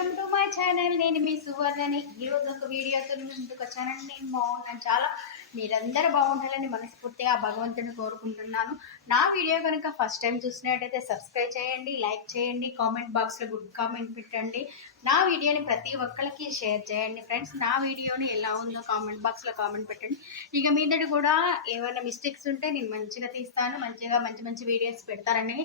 Welcome to my channel. నేను మీ సువర్ణని. ఈరోజు ఒక వీడియోతో ముందుకు వచ్చానండి. నేను బాగున్నాను, చాలా మీరందరూ బాగుండాలని మనస్ఫూర్తిగా భగవంతుని కోరుకుంటున్నాను. నా వీడియో కనుక ఫస్ట్ టైం చూసినట్టయితే సబ్స్క్రైబ్ చేయండి, లైక్ చేయండి, కామెంట్ బాక్స్లో గుడ్ కామెంట్ పెట్టండి. నా వీడియోని ప్రతి ఒక్కరికి షేర్ చేయండి ఫ్రెండ్స్. నా వీడియోని ఎలా ఉందో కామెంట్ బాక్స్లో కామెంట్ పెట్టండి. ఇక మీదటి కూడా ఏమైనా మిస్టేక్స్ ఉంటే నేను మంచిగా తీస్తాను, మంచి మంచి వీడియోస్ పెడతారని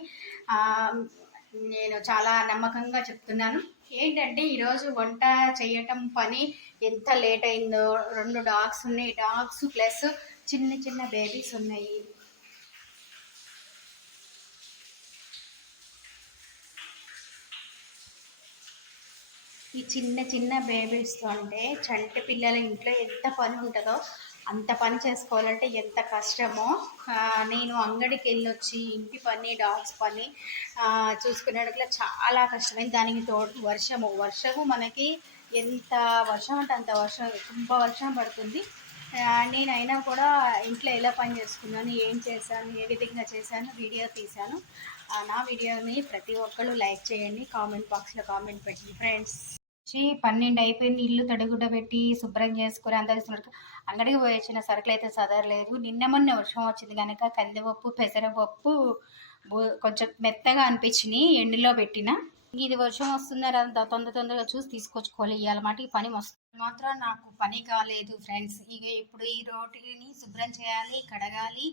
నేను చాలా నమ్మకంగా చెప్తున్నాను. ఏంటంటే ఈరోజు వంట చేయటం పని ఎంత లేట్ అయిందో. 2 డాగ్స్ ఉన్నాయి, డాగ్స్ ప్లస్ చిన్న చిన్న బేబీస్ ఉన్నాయి. ఈ చిన్న చిన్న బేబీస్తో అంటే చంటి పిల్లల ఇంట్లో ఎంత పని ఉంటుందో అంత పని చేసుకోవాలంటే ఎంత కష్టమో. నేను అంగడికి వెళ్ళొచ్చి ఇంటి పని, డాగ్స్ పని చూసుకునేటట్లా చాలా కష్టమైంది. దానికి తోడు వర్షము మనకి ఎంత వర్షం అంటే అంత వర్షం, కుంభ వర్షం పడుతుంది. నేనైనా కూడా ఇంట్లో ఎలా పని చేసుకున్నాను, ఏం చేశాను, ఏ విధంగా చేశాను వీడియో తీశాను. నా వీడియోని ప్రతి ఒక్కరు లైక్ చేయండి, కామెంట్ బాక్స్లో కామెంట్ పెట్టండి ఫ్రెండ్స్. 12 అయిపోయింది. ఇల్లు తడిగుడ్డ పెట్టి శుభ్రం చేసుకుని అందరూ అంగడికి పోయి వచ్చిన సరుకులు అయితే చదవలేదు. మొన్న వర్షం వచ్చింది కనుక కందిపప్పు, పెసరపప్పు కొంచెం మెత్తగా అనిపించినాయి, ఎండులో పెట్టిన. ఇది వర్షం వస్తుందని అంత తొందరగా చూసి తీసుకొచ్చుకోవాలి ఇవ్వాలన్నమాట. ఈ పని మాత్రం నాకు పని కాలేదు ఫ్రెండ్స్. ఇక ఇప్పుడు ఈ రోటిని శుభ్రం చేయాలి, కడగాలి.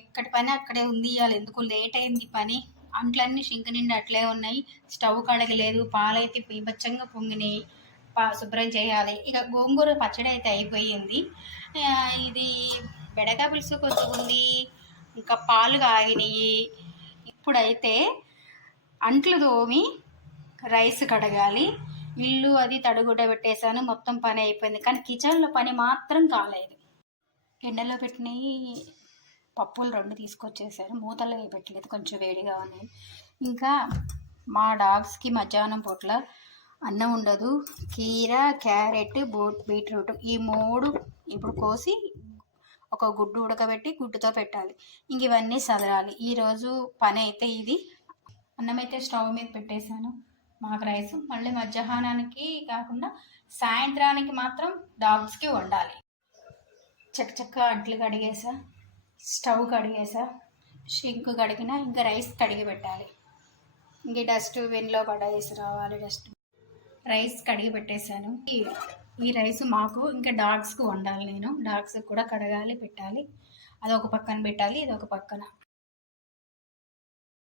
ఎక్కడి పని అక్కడే ఉంది. ఇవ్వాలి ఎందుకు లేట్ అయింది పని. అంట్లన్నీ షింక్ నిండి అట్లే ఉన్నాయి. స్టవ్ కడగలేదు, పాలైతే బీభత్సంగా పొంగినాయి. శుభ్రం చేయాలి. ఇక గోంగూర పచ్చడి అయితే అయిపోయింది. ఇది బెడకాయ పులుసు కొంచెం ఉంది, ఇంకా పాలు కాగినాయి. ఇప్పుడైతే అంట్లు తోమి రైస్ కడగాలి. ఇల్లు అది తడుగుడ్డ పెట్టేశాను, మొత్తం పని అయిపోయింది. కానీ కిచెన్లో పని మాత్రం కాలేదు. ఎండలో పెట్టినవి పప్పులు 2 తీసుకొచ్చేసాను, మూతలు పెట్టలేదు, కొంచెం వేడిగా ఉన్నాయి. ఇంకా మా డాగ్స్కి మధ్యాహ్నం పూట్ల అన్నం ఉండదు. కీర, క్యారెట్, బీట్రూట్ ఈ 3 ఇప్పుడు కోసి ఒక గుడ్డు ఉడకబెట్టి గుడ్డుతో పెట్టాలి. ఇంక ఇవన్నీ సదరాలి. ఈరోజు పని అయితే ఇది. అన్నం అయితే స్టవ్ మీద పెట్టేశాను, మాకు రైస్. మళ్ళీ మధ్యాహ్నానికి కాకుండా సాయంత్రానికి మాత్రం డాగ్స్కి వండాలి. చక్క అంట్లు కడిగేసా, స్టవ్ కడిగేసా, షింక్ కడిగిన, ఇంకా రైస్ కడిగి పెట్టాలి. ఇంక డస్ట్బిన్లో పడేసి రావాలి. రైస్ కడిగి పెట్టేశాను. ఈ రైస్ మాకు ఇంకా డాగ్స్కి వండాలి. నేను డాగ్స్కి కూడా కడగాలి, పెట్టాలి. అదొక పక్కన పెట్టాలి, ఇదొక పక్కన.